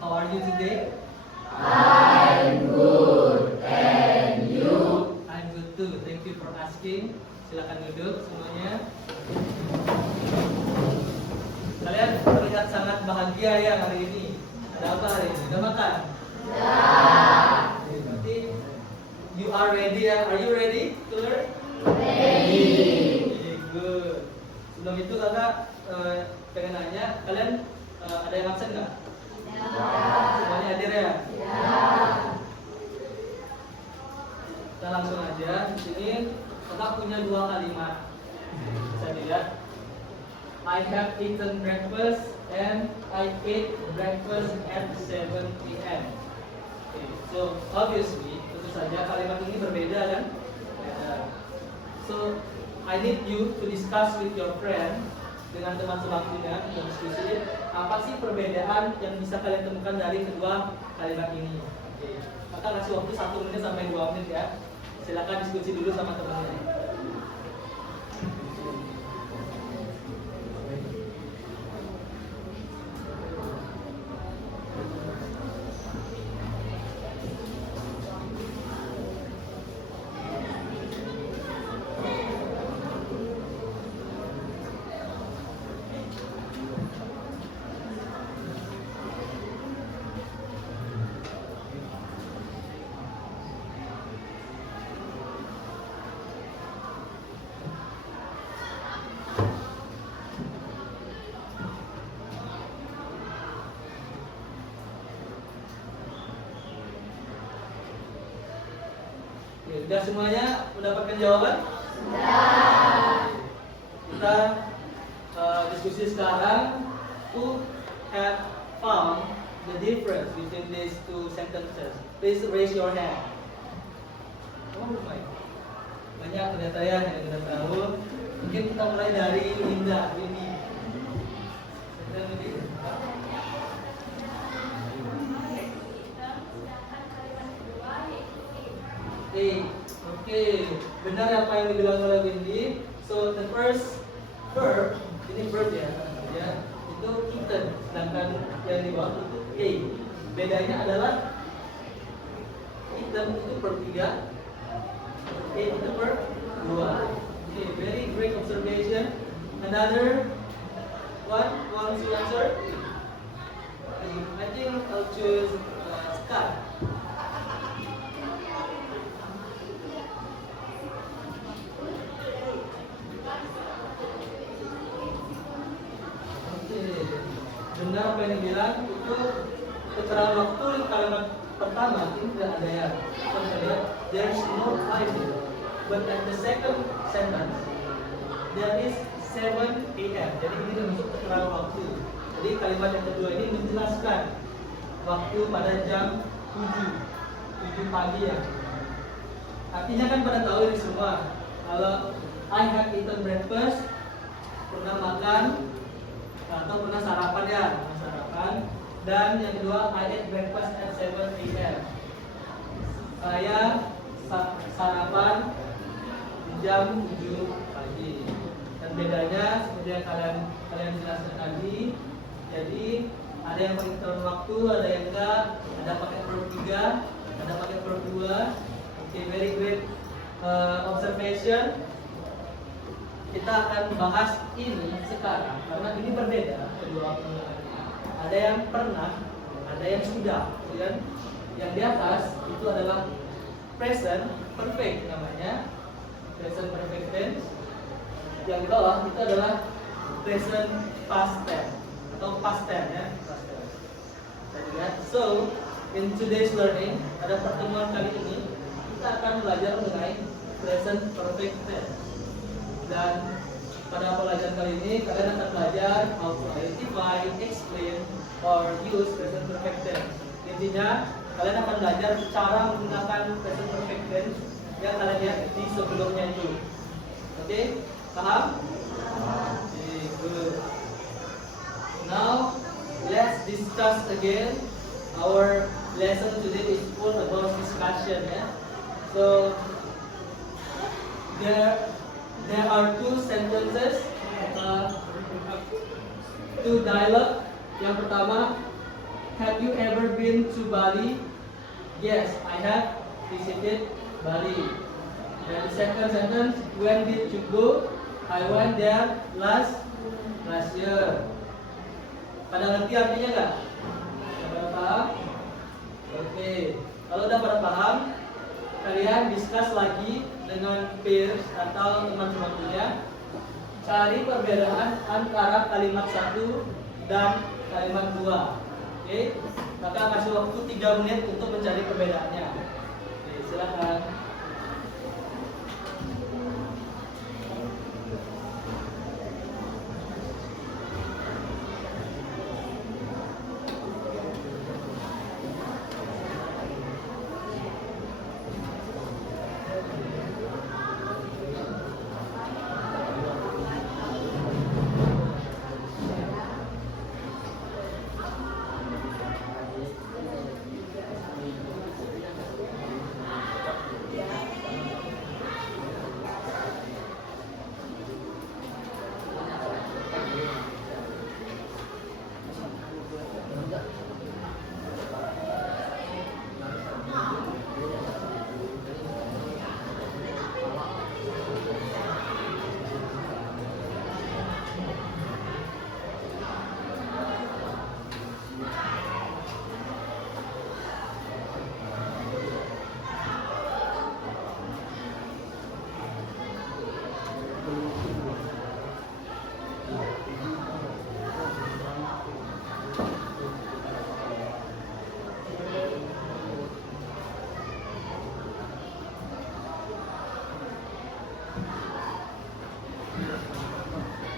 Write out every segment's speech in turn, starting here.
how are you today? I'm good, and you? I'm good too. Thank you for asking. Silakan duduk semuanya. Kalian terlihat sangat bahagia ya hari ini. Ada apa hari ini? Udah makan? Ya. Berarti you are ready ya? Are you ready to learn? Ready. Okay, good. Sebelum itu kakak pengen nanya, kalian ada yang absen nggak? Ya. Semuanya hadir ya? Ya. Kita langsung aja. Di sini kakak punya dua kalimat. Bisa dilihat. I have eaten breakfast and I ate breakfast at 7 p.m. Okay, so obviously tentu saja kalimat ini berbeda kan? Beda. So I need you to discuss with your friend dengan teman sebangkunya dan diskusi apa sih perbedaan yang bisa kalian temukan dari kedua kalimat ini. Oke, maka kasih waktu 1 menit sampai 2 menit ya. Silakan diskusi dulu sama temannya. Sudah semuanya mendapatkan jawaban? Sudah. Kita diskusi sekarang. Who have found the difference between these two sentences? Please raise your hand. Oh my, banyak ternyata ya yang sudah tahu. Mungkin kita mulai dari Linda. Winnie. Oke, benar apa yang dibilang oleh Windy. So the first verb, ini verb ya, itu eaten, sedangkan yang di bawah itu ate. Bedanya adalah eaten itu per 3, ate itu per 2. Oke, very great observation. Another one wants to answer? I think I'll choose Scott. Benar apa yang dibilang itu keterangan waktu kalimat pertama ini tidak ada ya. Kita there's no time, but at the second sentence there is 7 p.m. Jadi ini termasuk keterangan waktu. Jadi kalimat yang kedua ini menjelaskan waktu pada jam 7 pagi ya. Artinya kan pada tahu ini semua. Kalau I have eaten breakfast, pernah makan atau pernah sarapan ya, dan yang kedua I ate breakfast at 7 p.m. Saya sarapan jam 7 pagi. Dan bedanya seperti yang kalian jelaskan tadi. Jadi ada yang pakai keterangan waktu, ada yang enggak, ada pakai per 3, ada pakai per 2. Okay, very great observation. Kita akan bahas ini sekarang karena ini berbeda kedua penggunaan. Ada yang pernah, ada yang sudah, kan? Yang di atas itu adalah present perfect namanya, present perfect tense. Yang di bawah itu adalah present past tense atau past tense ya. Past tense. Kita lihat. So in today's learning, pada pertemuan kali ini kita akan belajar mengenai present perfect tense. Dan pada pelajaran kali ini kalian akan belajar how to identify, explain, or use present perfect tense. Intinya kalian akan belajar cara menggunakan present perfect tense yang kalian lihat di sebelumnya itu. Oke, paham? Okay, good. Now let's discuss again. Our lesson today is full about discussion. Yeah? So there are two sentences, two dialogue. Yang pertama, Have you ever been to Bali? Yes, I have visited Bali. And the second sentence, when did you go? I went there last year. Pada ngerti artinya nggak? Pada paham? Oke. Kalau udah pada paham, kalian discuss lagi dengan peers atau teman-teman kuliah. Cari perbedaan antara kalimat 1 dan kalimat 2. Oke? Maka kasih waktu 3 menit untuk mencari perbedaannya. Oke, silakan.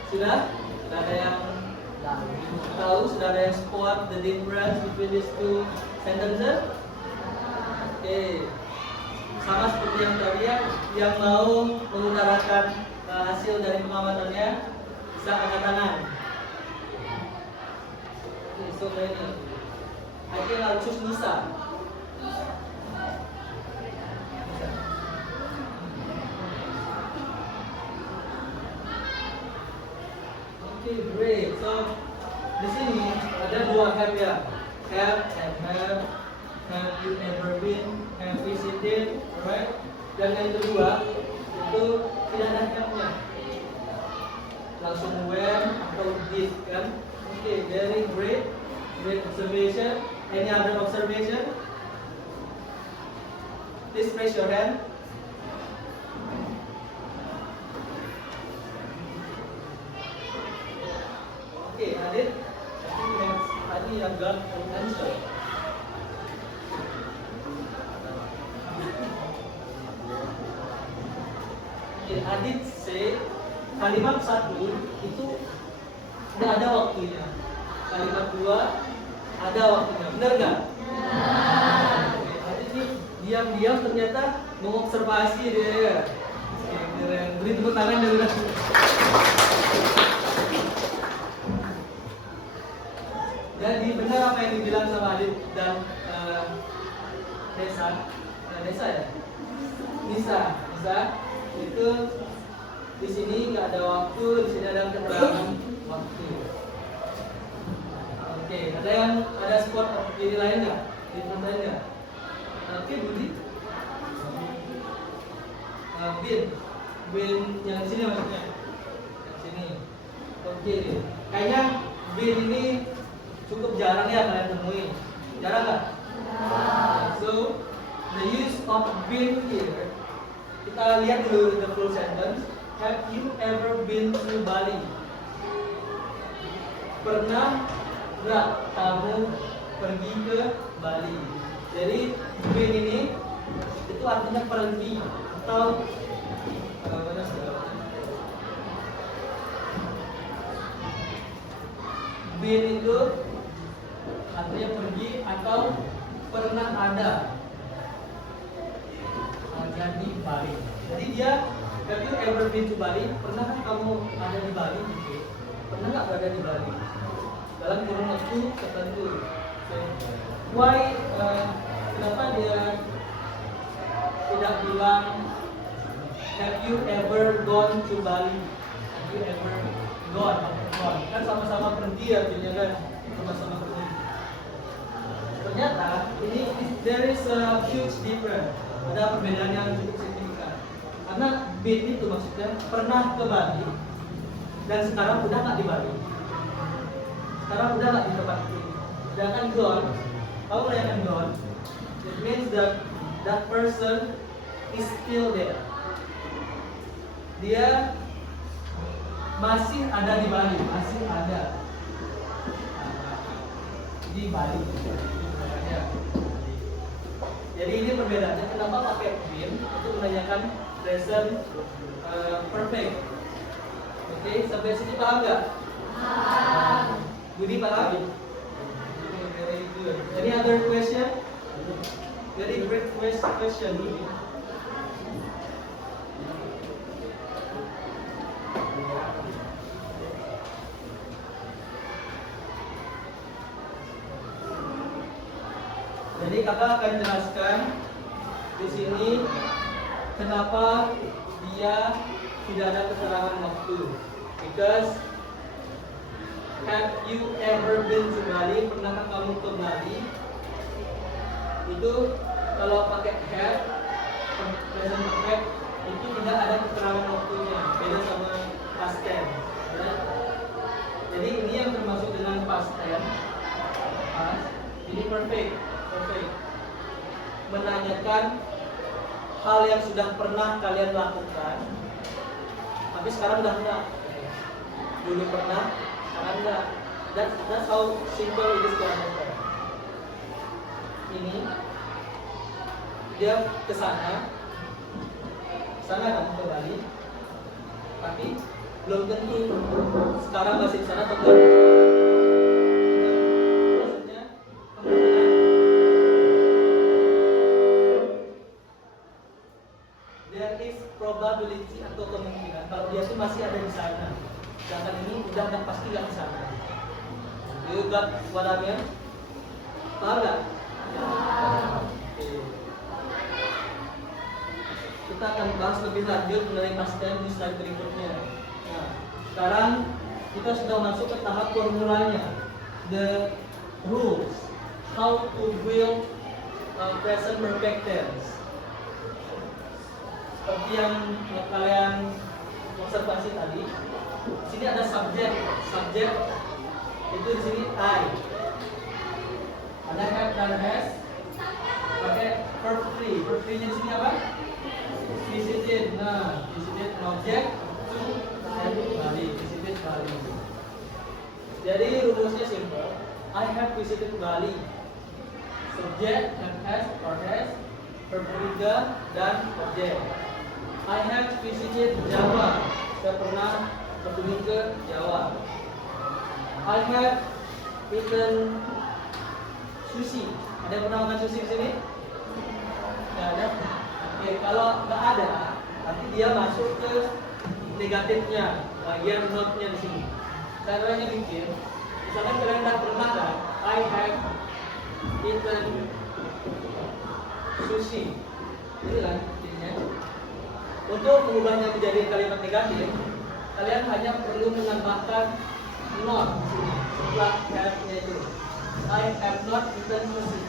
Sudah? Sudah ada yang tahu? Sudah ada yang spot the difference between these two sentences? Oke. Sama seperti yang tadi ya, yang mau mengutarakan hasil dari pengamatannya bisa angkat tangan. Oke, so many. I think I'll choose Nisa. Okay, great. So di sini ada dua have ya. Have and have you ever been, have visited, alright? Dan yang kedua itu tidak ada have-nya. Langsung when atau did kan? Okay, very great. Great observation. Any other observation? Please raise your hand. Okay, Adit, I think that's Adi yang got an answer. Okay, Adit say kalimat 1 itu tidak ada waktunya. Kalimat 2 ada waktunya. Benar nggak? Okay, Adit ini diam-diam ternyata mengobservasi dia. Okay, keren. Beri tepuk tangan dari Jadi benar apa yang dibilang sama Adit dan Nisa ya? Nisa itu di sini nggak ada waktu, di sini ada keterangan waktu. Oke, ada spot ini lain nggak? Di tempat lain nggak? Oke, Budi. Bin yang di sini maksudnya? Yang sini. Oke, kayaknya bin ini cukup jarang ya kalian temui. Jarang nggak? So the use of been here, kita lihat dulu the full sentence. Have you ever been to Bali? Pernah nggak kamu pergi ke Bali? Jadi been ini itu artinya pergi atau been itu artinya pergi atau pernah ada di Bali. Jadi dia, have you ever been to Bali? Pernahkah kamu ada di Bali? Gitu. Pernah nggak berada di Bali? Dalam kurun waktu tertentu. Okay. Why? Kenapa dia tidak bilang have you ever gone to Bali? Have you ever gone? Kan sama-sama pergi artinya kan, sama-sama pergi. ternyata ini there is a huge difference. Ada perbedaan yang cukup signifikan. Karena been itu maksudnya pernah ke Bali dan sekarang udah nggak di Bali. Sekarang udah nggak di tempat itu. Sedangkan gone, tahu nggak yang gone? It means that that person is still there. Dia masih ada di Bali, masih ada di Bali. Jadi ini perbedaannya. Kenapa pakai been? Itu menanyakan present perfect. Oke, sampai sini paham nggak? Budi paham? Very good. Any other question? Very great question. Jadi kakak akan jelaskan di sini kenapa dia tidak ada keterangan waktu. Because have you ever been to Bali? Pernahkah kamu ke Bali? Itu kalau pakai have present perfect itu tidak ada keterangan waktunya, beda sama past tense. Ya. Jadi ini yang termasuk dengan past tense. Past, ini perfect. Menanyakan hal yang sudah pernah kalian lakukan, tapi sekarang udah enggak. Dulu pernah, sekarang enggak. That's how simple it is to understand. Ini dia ke sana kan ke Bali, tapi belum tentu sekarang masih di sana atau enggak. Maksudnya kemungkinan there is probability atau kemungkinan kalau dia tuh masih ada di sana. Sedangkan ini udah nggak pasti nggak di sana. You got what I mean? Paham nggak? Oke. Kita akan bahas lebih lanjut mengenai past tense di slide berikutnya. Nah, sekarang kita sudah masuk ke tahap formulanya, the rules, how to build present perfect tense. Seperti yang kalian observasi tadi, di sini ada subjek itu di sini I. Ada have dan has, pakai verb 3. Verb 3 nya di sini apa? Visited. Nah, visited object to Bali. Visited Bali. Jadi rumusnya simple. I have visited Bali. Subjek have has or has, verb 3 dan objek. I have visited Java. Saya pernah berkunjung ke Jawa. I have eaten sushi. Ada yang pernah makan sushi di sini? Nggak ada. Oke, kalau nggak ada, nanti dia masuk ke negatifnya, bagian not-nya di sini. Caranya bikin, misalkan kalian udah pernah kan? I have eaten sushi. Ini kan jadinya. Untuk mengubahnya menjadi kalimat negatif, kalian hanya perlu menambahkan not setelah have-nya itu. I have not eaten sushi.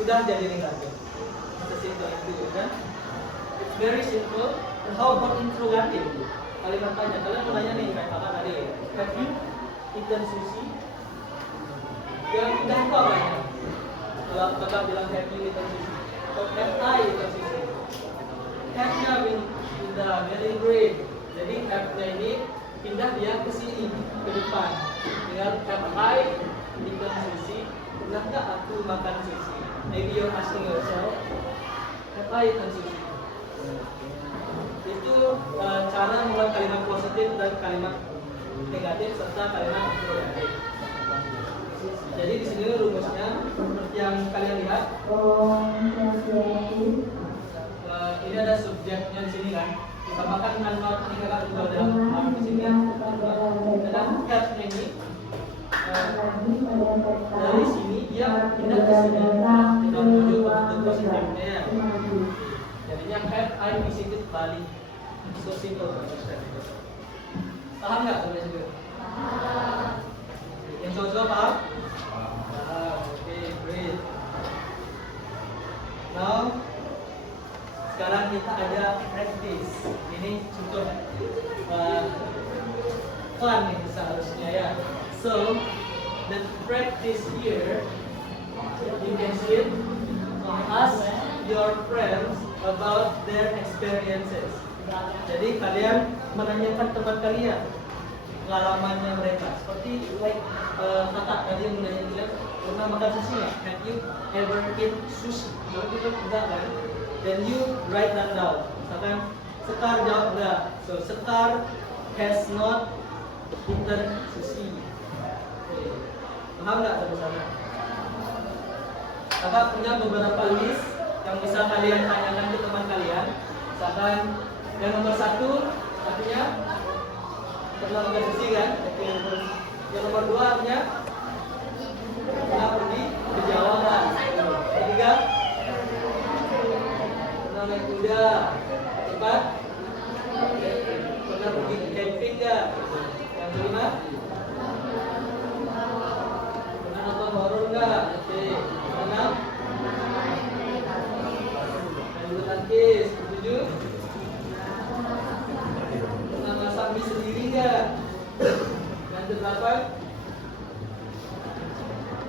Sudah jadi negatif. Sesimpel itu kan? It's very simple. And how about interrogative? Kalimat tanya. Kalian mau nanya nih kayak kakak tadi. Have you eaten sushi? Yang udah apa banyak? Kalau kakak bilang have you eaten sushi? Atau have I eaten sushi? Have-nya pindah, very great. Jadi have-nya ini pindah dia ke sini, ke depan. Tinggal have I eaten sushi? Pernahkah aku makan sushi? Maybe you're asking yourself, have I eaten sushi? Itu cara membuat kalimat positif dan kalimat negatif serta kalimat interrogatif. Jadi di sini rumusnya seperti yang kalian lihat. Ini ada subjeknya di sini kan. Disamakan dengan not ini kakak juga ada di sini. Dan have-nya ini dari sini dia pindah ke sini dengan menuju bentuk positifnya. Jadinya have I visited Bali. So simple. Paham nggak sampai situ? Yang cowok paham? Oke, great. sekarang kita ada practice. Ini cukup fun nih seharusnya ya. So the practice here, you can see it. Ask your friends about their experiences. Jadi kalian menanyakan teman kalian pengalamannya mereka. Seperti kakak tadi yang menanyakan pernah makan sushi nggak? Have you ever eat sushi? Kalau itu enggak kan? Then you write that down. Misalkan Sekar jawab enggak. So Sekar has not eaten sushi. Okay. Paham nggak sampai sana? Kakak punya beberapa list yang bisa kalian tanyakan ke teman kalian. Misalkan yang nomor 1 artinya pernah makan sushi kan? Yang nomor 2 artinya pernah pergi ke Jawa kan? Yang 3 pernah naik kuda. 4 pernah pergi camping kan? Yang 5 pernah nonton horor nggak? Oke. Yang 6 main bulu tangkis. 7 pernah masak mie sendiri nggak? Yang 8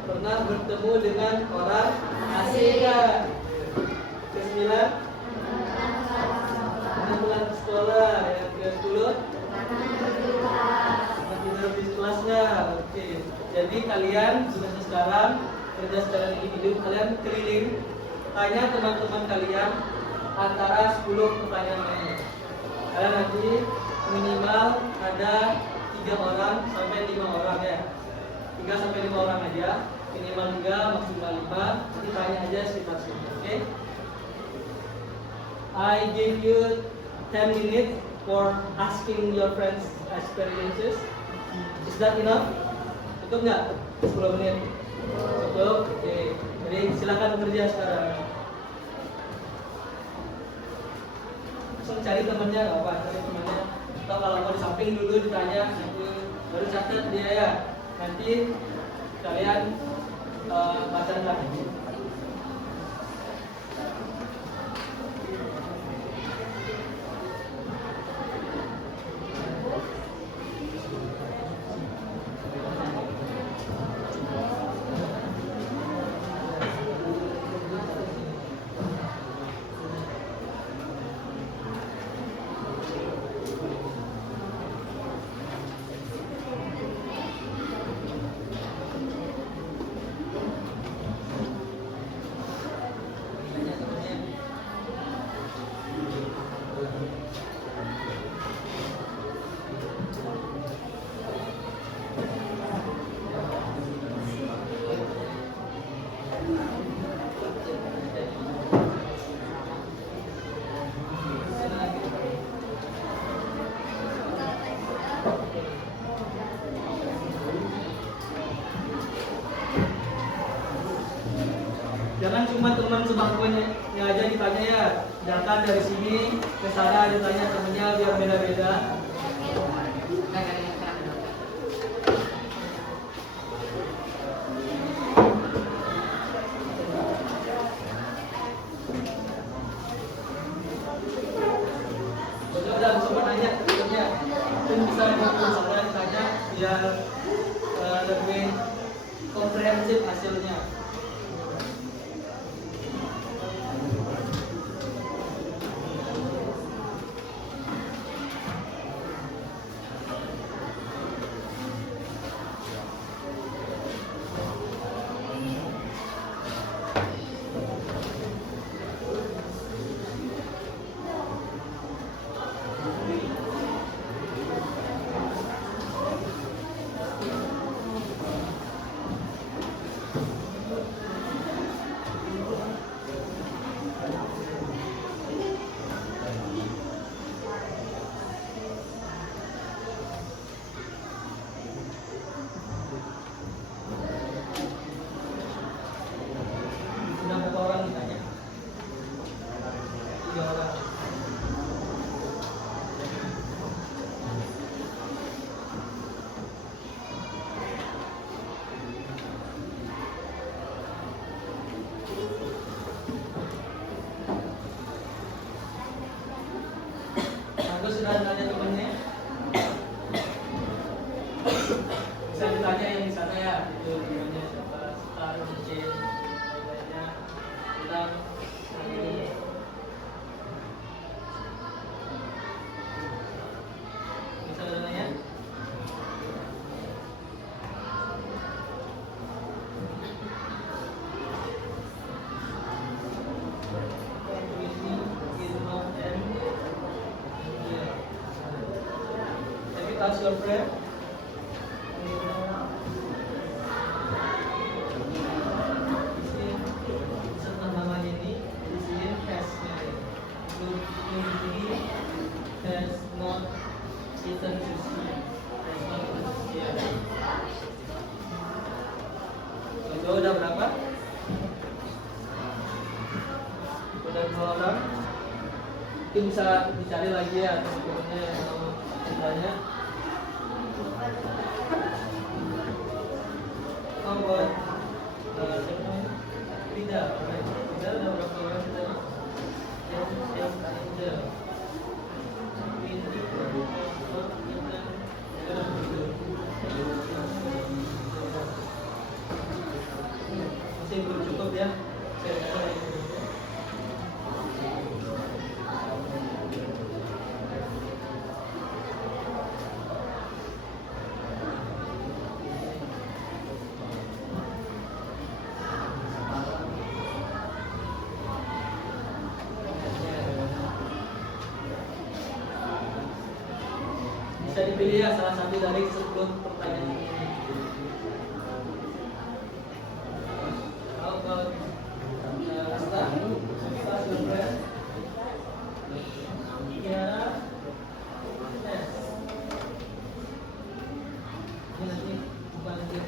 pernah bertemu dengan orang asing nggak? Yang 9 pernah pulang ke sekolah. Yang 10 pernah tidur di kelas nggak? Oke. Jadi kalian sudah sekarang kerja secara individu, kalian keliling tanya teman-teman kalian antara 10 pertanyaan ini. Kalian nanti minimal ada 3 orang sampai 5 orang ya. 3 sampai 5 orang aja, minimal 3, maksimal 5. Nanti tanya aja sekitar sini, oke? I give you 10 minutes for asking your friends experiences. Is that enough? Cukup nggak? 10 menit. Cukup? Oke. Jadi silakan bekerja sekarang. Langsung cari temannya, nggak apa, cari temannya. Atau kalau mau di samping dulu ditanya, nanti baru catat dia ya. Nanti kalian baca lagi. Jangan cuma teman sebangkunya aja ditanya ya. Jangan dari sini ke sana ditanya temennya biar beda-beda. Udah coba nanya temennya. Mungkin bisa sana ditanya biar lebih komprehensif hasilnya. dan tanya temannya. Bisa ditanya yang di sana ya, itu namanya siapa, Star, Jin, lainnya, bilang ini. Bisa nanya? Have you asked your friend? Serta namanya ini di sini has-nya ya. Has not eaten sushi. Has not eaten sushi ya. Itu udah berapa? Udah 2 orang. Mungkin bisa dicari lagi ya teman-temannya yang mau ditanya. Oh, buat siapa namanya? Rida, Rida udah berapa orang kita nih? Rida, Windy, masih belum cukup ya. Saya coba lagi. Bisa dipilih ya salah satu dari 10 pertanyaan ini. How about Asta? Asta sudah Kiara? Yes. Ini nanti bukan lagi ya.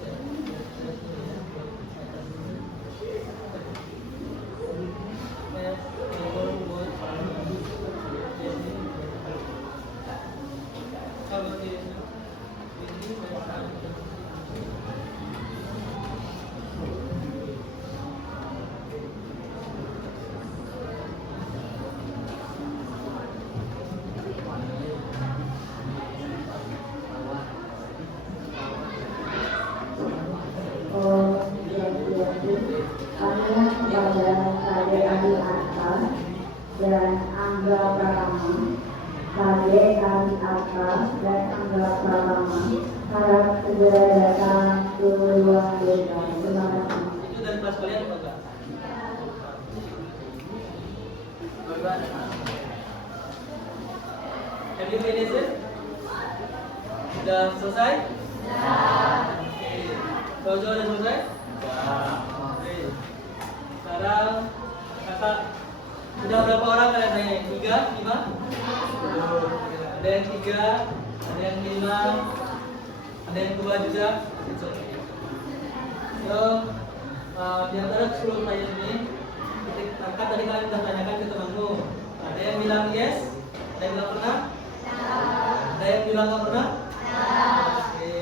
Dan Angga Pratama, Kade Ari Atas dan Angga Pratama harap segera datang ke ruang beda. Terima kasih. Itu dari kelas kalian apa enggak? Have you finished it? Sudah selesai? Oke. Jojo udah selesai? Oke. Sekarang kakak sudah berapa orang kalian tanya? 3, 5? Ada yang 3, ada yang 5, ada yang 2 juga. So, di antara 10 pertanyaan ini, kakak tadi kalian sudah tanyakan ke temanmu. Ada yang bilang yes? Ada yang bilang pernah? Ada yang bilang nggak pernah? Oke.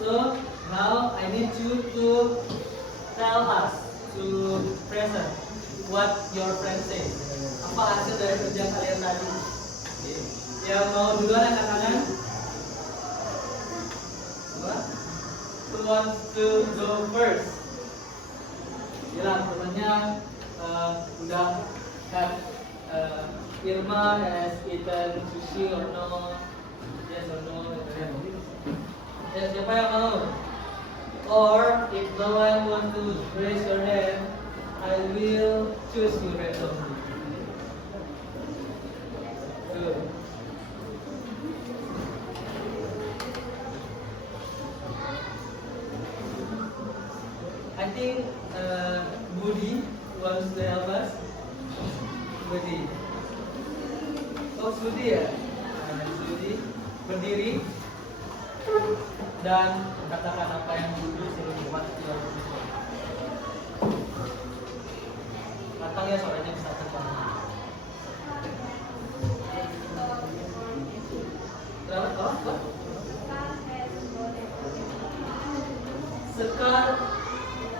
So, now I need you to tell us, to present what your friend say. Apa hasil dari kerja kalian tadi? Yang mau duluan angkat tangan? Who wants to go first? Bilang temannya udah have Irma has eaten sushi or no? Yes or no? Ya, siapa yang mau? Or if no one want to raise your hand, I will choose you randomly. Good. I think Budi wants to help us. Budi. Oh, Budi ya? Budi berdiri dan katakan apa yang dulu suruh buat. Matang ya, suaranya bisa terbang. Apa? Sekar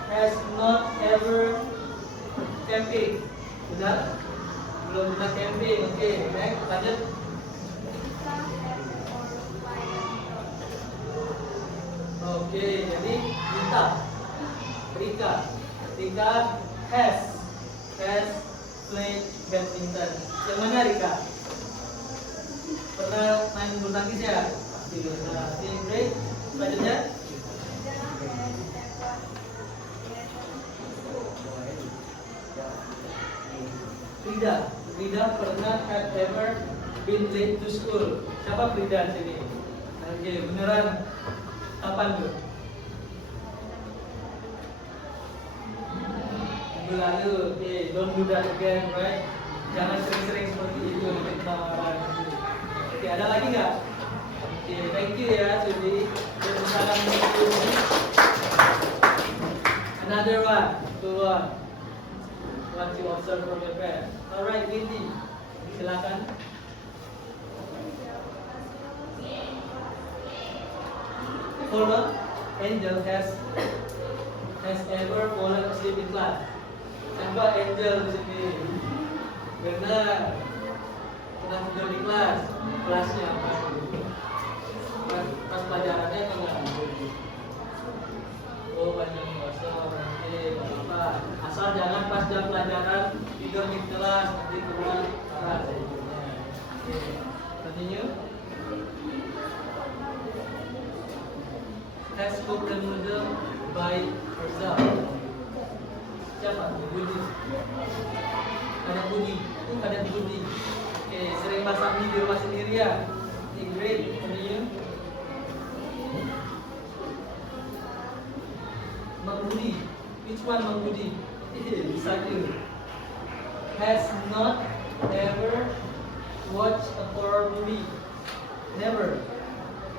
has not ever camping. Benar? Belum pernah camping. Oke, next lanjut. Oke, jadi Rika has played badminton. Yang mana Rika? Pernah main bulu tangkis ya? Pasti pernah. Oke, great. Selanjutnya Frida pernah have ever been late to school. Siapa Frida sini? Oke, beneran. Kapan tuh? Minggu lalu. Oke, don't do that again, right? Jangan sering-sering seperti itu kita orang. Oke, ada lagi nggak? Oke, thank you ya, Sudi. Dan salam untuk another one. Cool one. What you observe from your parents. Alright, Windy, silakan. Follow. Angel has ever fallen asleep in class. Siapa Angel di sini? Benar. Pernah tidur di kelas. Kelasnya apa? Pas pelajarannya atau enggak? Oh, banyak kosong. Oke, apa? Asal jangan pas jam pelajaran tidur di kelas, nanti keluar parah tidurnya. Oke, continue. Has cooked the noodle by herself. Siapa? Budi. Ada Budi. Ada Budi. Oke, sering masak mie di rumah sendiri ya. Oke, great. Continue. Mang Budi. Which one Mang Budi? Bisa you. Has not ever watched a horror movie. Never.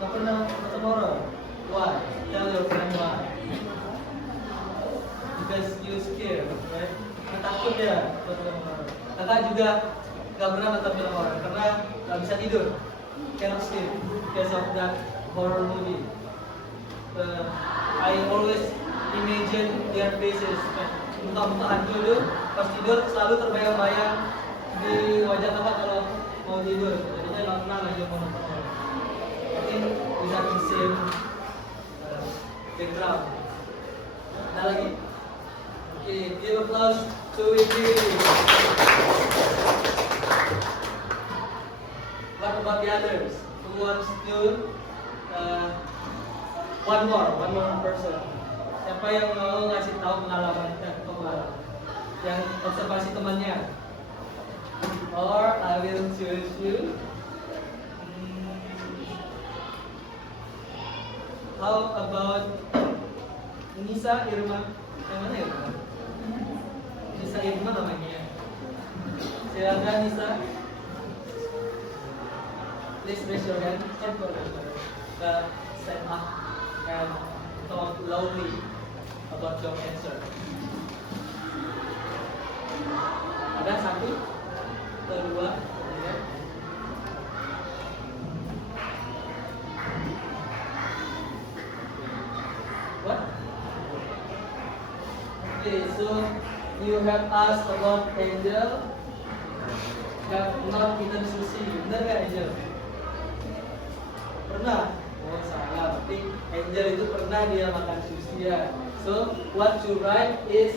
Gak pernah nonton horror. Why? Tell your friend why. Because you scared, right? Takut ya nonton horror. Kakak juga gak pernah nonton film horror karena gak bisa tidur. Cannot sleep because of that horror movie. I always imagine their faces. Muka-muka hantu itu pas tidur selalu terbayang-bayang di wajah kakak kalau mau tidur. Jadinya gak pernah lagi mau nonton horror. Mungkin bisa the same background. Ada lagi? Oke, give applause to Wiki. What about the others? Who wants to one more person? Siapa yang mau ngasih tahu pengalamannya? Yang observasi temannya? Or I will choose you. How about Nisa Irma? Yang mana ya? Nisa Irma namanya. Silakan Nisa. Please raise your hand. Stand for stand up and talk loudly about your answer. Ada satu, kedua, tiga. What? Okay, so you have asked about Angel, have not eaten sushi. Benar nggak Angel? Pernah? Oh salah. Berarti Angel itu pernah dia makan sushi ya. So what you write is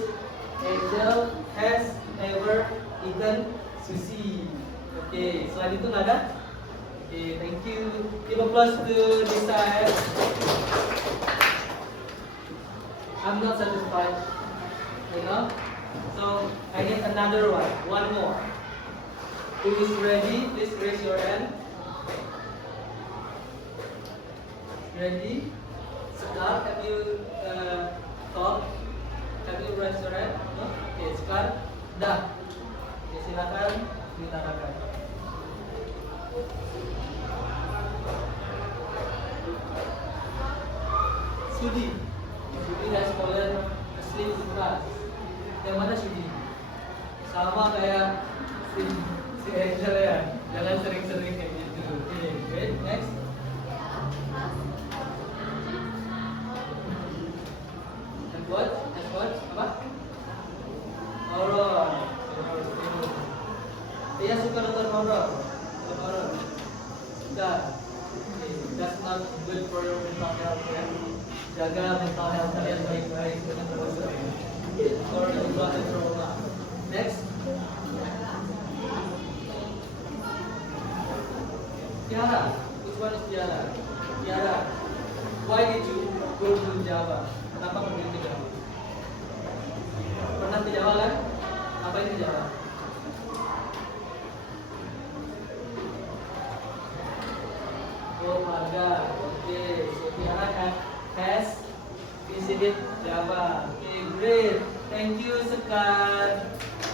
Angel has ever eaten sushi. Okay, selain itu nggak ada? Okay, thank you. Give applause to Nisa. I'm not satisfied, you know. So I need another one more. Who is ready? Please raise your hand. Ready? Sekar, have you talk? Have you raised your hand? No? Okay, Sekar, dah. Okay, silakan diutarakan. Sudi has fallen asleep in class. Yang mana Sudi? Sama kayak si Angel ya. Jangan sering-sering kayak gitu. Okay, great. Next. And what? Apa? Horror. Dia suka nonton horror. bukan. That's not good for your mental health ya. Jaga mental health kalian baik-baik dengan bahasa. Or you got it trauma. Next. Tiara, which one is Tiara? Tiara, why did you go to Java? Kenapa pergi ke Java? Pernah ke Java kan? Ngapain ke Java? Oh, marga. Okay, so Tiara has visited Java. Okay, great. Thank you, Sekar.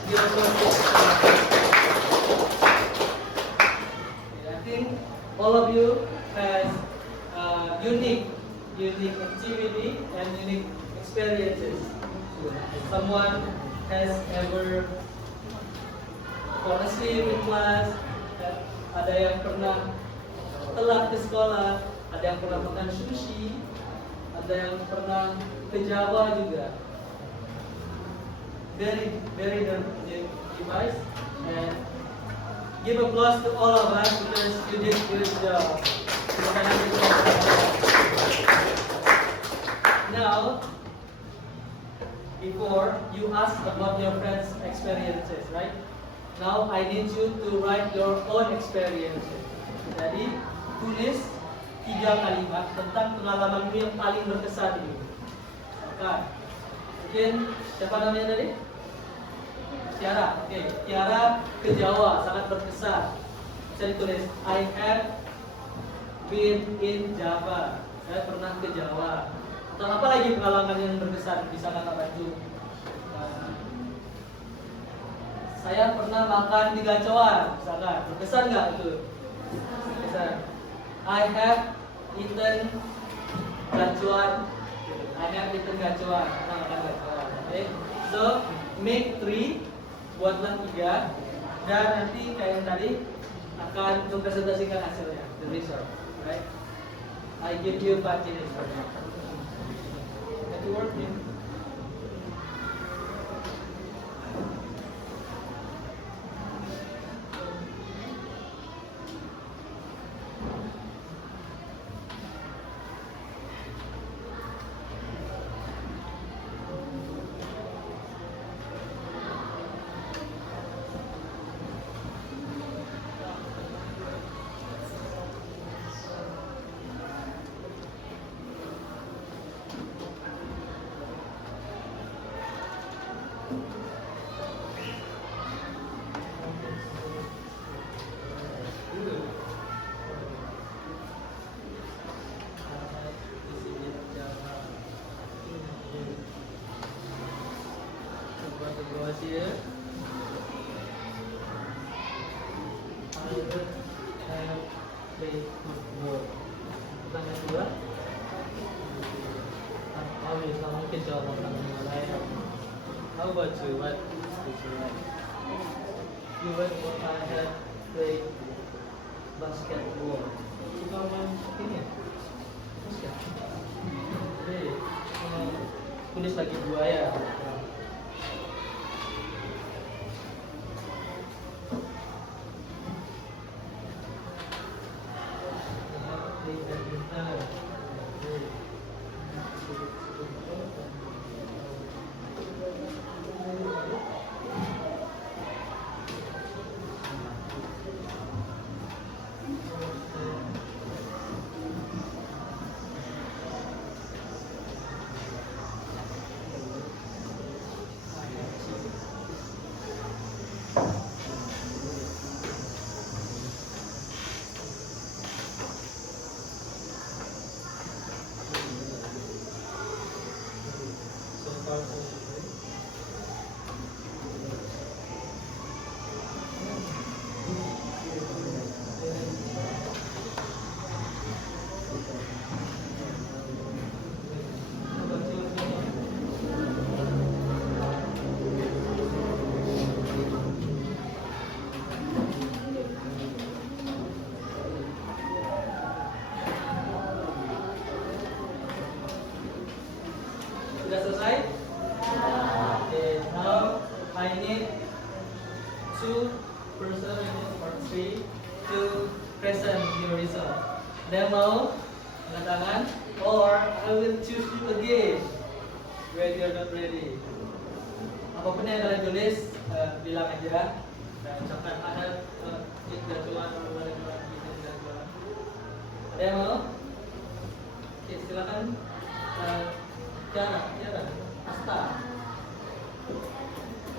You're so good. I think all of you has unique activity and unique experiences. Someone has ever fallen asleep in class. Ada yang pernah telat ke sekolah, ada yang pernah makan sushi, ada yang pernah ke Java juga. Very device, and give applause to all of us because you did good job. Now, before you ask about your friends' experiences, right? Now I need you to write your own experiences. Jadi tulis 3 kalimat tentang pengalamanmu yang paling berkesan ini. Oke. Mungkin siapa namanya tadi? Tiara. Oke. Tiara ke Jawa sangat berkesan. Bisa ditulis I have been in Java. Saya pernah ke Jawa. Atau apa lagi pengalaman yang berkesan bisa kakak bantu? Saya pernah makan di gacoan, misalkan. Berkesan nggak itu? Berkesan. I have eaten gacoan. I have eaten gacoan. Pernah makan gacoan. Okay. So make 3, buatlah 3, dan nanti kayak yang tadi akan mempresentasikan hasilnya, the result, right? I give you 5 minutes for that. That you working? Here, I would have played football. Pertanyaan kedua, bisa mungkin jawab pertanyaan lain. How about you? What did you like? You went for I have played basketball. Suka main ini? Basket. Oke, tulis lagi buaya. Sudah selesai? Okay, now I need 2 person or 3 to present your result. Ada yang mau? Angkat tangan. Or I will choose you again. Ready or not ready? Apapun yang kalian tulis, bilang aja. Ucapkan ada gatuan, ada yang mau? Oke, silakan. Tiara, Asta.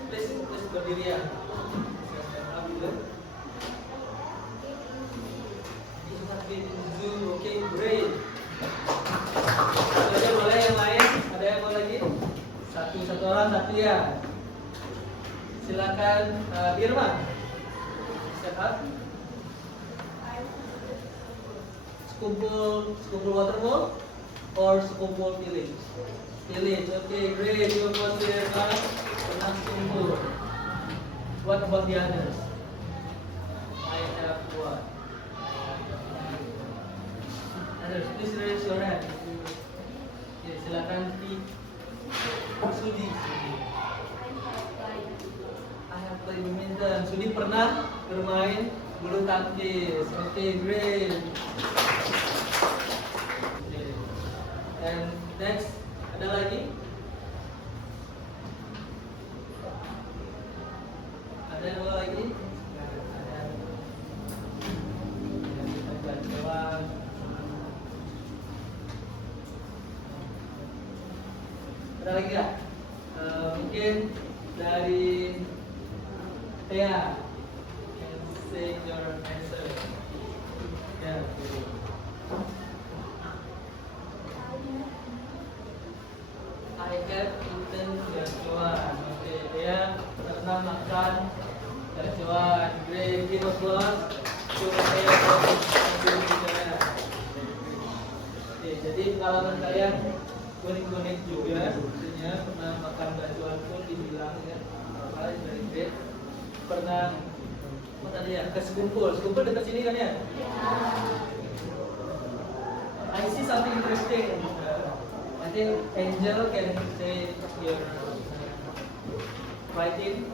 Please berdiri ya. Oke, great. Ada boleh yang lain? Ada yang mau lagi? Satu orang satu ya. Silakan Irma. Step up. Sekumpul waterfall or sekumpul village? Village. Okay, great. You was there, Irma. Pernah sekumpul. What about the others? I have one. Others, please raise your hand. Okay, silakan Sudi. I have played badminton. Sudi pernah bermain bulu tangkis. Okay, great. Okay. And next, ada lagi? Ada yang mau lagi? Ada lagi nggak? Mungkin dari Thea, can say your answer. Ya. I have eaten gacuan. Oke, Thea pernah makan gacuan. Great, give applause to Thea. Oke, jadi pengalaman kalian unik-unik juga, maksudnya pernah makan gacuan pun dibilang ya, kalian dari great. Pernah apa tadi ya, ke sekumpul dekat sini kan ya? I see something interesting. I think Angel can say your writing.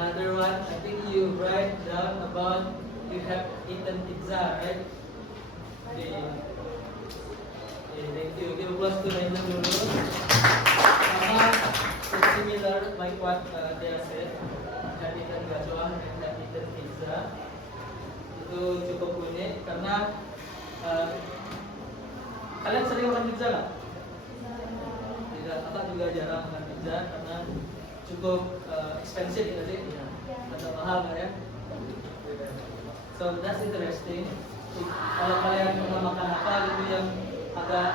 Another one, I think you write down about you have eaten pizza, right? Okay. Thank you. Give applause to Angel dulu. Sama similar like what they said. Have eaten gacuan and have eaten pizza. Itu cukup unik karena kalian sering makan pizza nggak? Tidak, kakak juga jarang makan pizza karena cukup expensive gitu sih, agak mahal kan ya. So that's interesting. Kalau kalian pernah makan apa gitu yang agak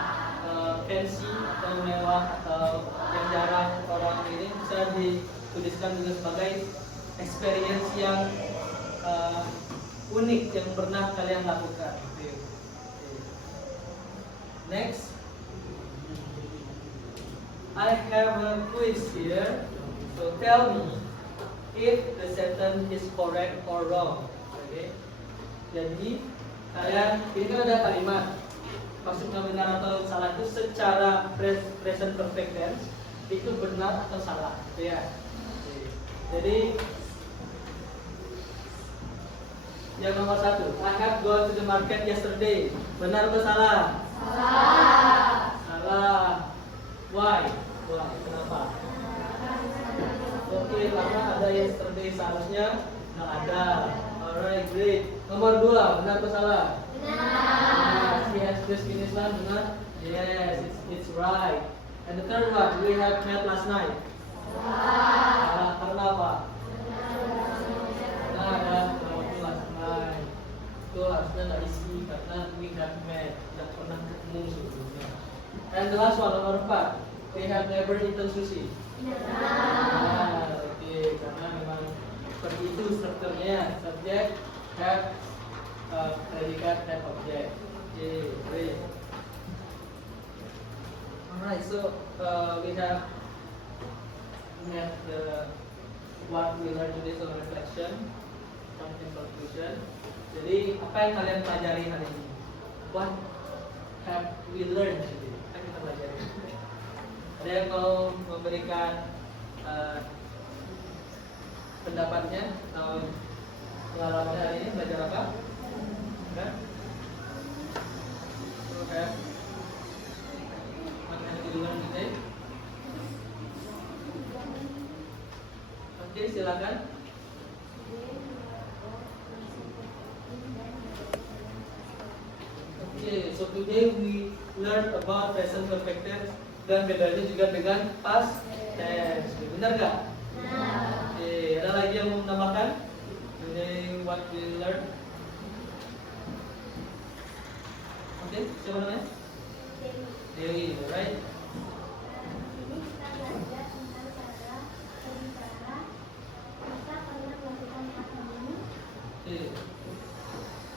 fancy atau mewah atau yang jarang orang ini, bisa dituliskan juga sebagai experience yang unik yang pernah kalian lakukan. Next, I have a quiz here. So tell me if the sentence is correct or wrong. Okay. Jadi kalian ini kan ada kalimat maksudnya benar atau salah itu secara present perfect tense itu benar atau salah, ya. Jadi yang nomor satu, I have gone to the market yesterday. Benar atau salah? Salah. Why? Kenapa? Oke, karena ada yesterday, seharusnya nggak ada. Alright, great. Nomor 2, benar atau salah? Benar. She has just finished lunch, benar? Yes, it's right. And the third one, we have met last night. Salah. Karena apa? Karena ada waktu last night. Itu harusnya nggak isi karena we have met, tidak pernah ketemu sebelumnya. And the last one, nomor 4, we have never eaten sushi. Oke, karena memang seperti itu strukturnya. Subject, have, predikat, have object. Oke, great. Alright, so we have met what we learned today, so reflection, something conclusion. Jadi apa yang kalian pelajari hari ini? What have we learned today? Apa yang kita pelajari? Ada yang mau memberikan pendapatnya atau pengalaman hari ini belajar apa? Enggak? Oke. Makanya duluan gitu. Oke, silakan. Okay, so today we learn about present perfect tense dan bedanya juga dengan past tense. Benar nggak? Oke, ada lagi yang mau menambahkan? Today what we learn? Oke, siapa namanya? Dewi, right? Ini kita belajar tentang cara berbicara. Kita pernah melakukan hal ini Oke.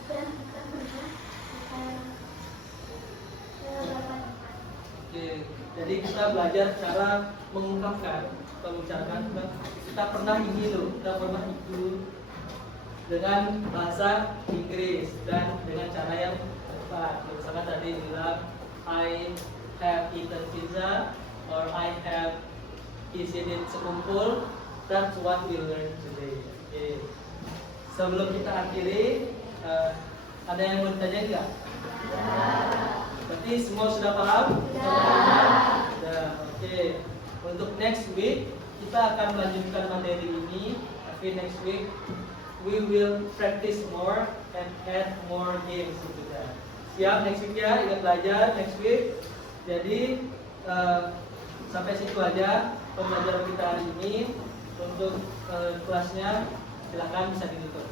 dan kita pernah ke beberapa tempat. Oke, jadi kita belajar cara mengungkapkan atau mengucapkan. Kita pernah ini loh, kita pernah itu dengan bahasa Inggris dan dengan cara yang tepat. Misalkan tadi bilang I have eaten pizza or I have eaten sekumpul. That's what we learn today. Oke. Sebelum kita akhiri, ada yang mau ditanya nggak? Berarti semua sudah paham? Sudah. Oke. Untuk next week kita akan melanjutkan materi ini. Tapi next week we will practice more and add more games into that. Siap next week ya? Ingat belajar next week. Jadi sampai situ aja pembelajaran kita hari ini. Untuk kelasnya silakan bisa ditutup.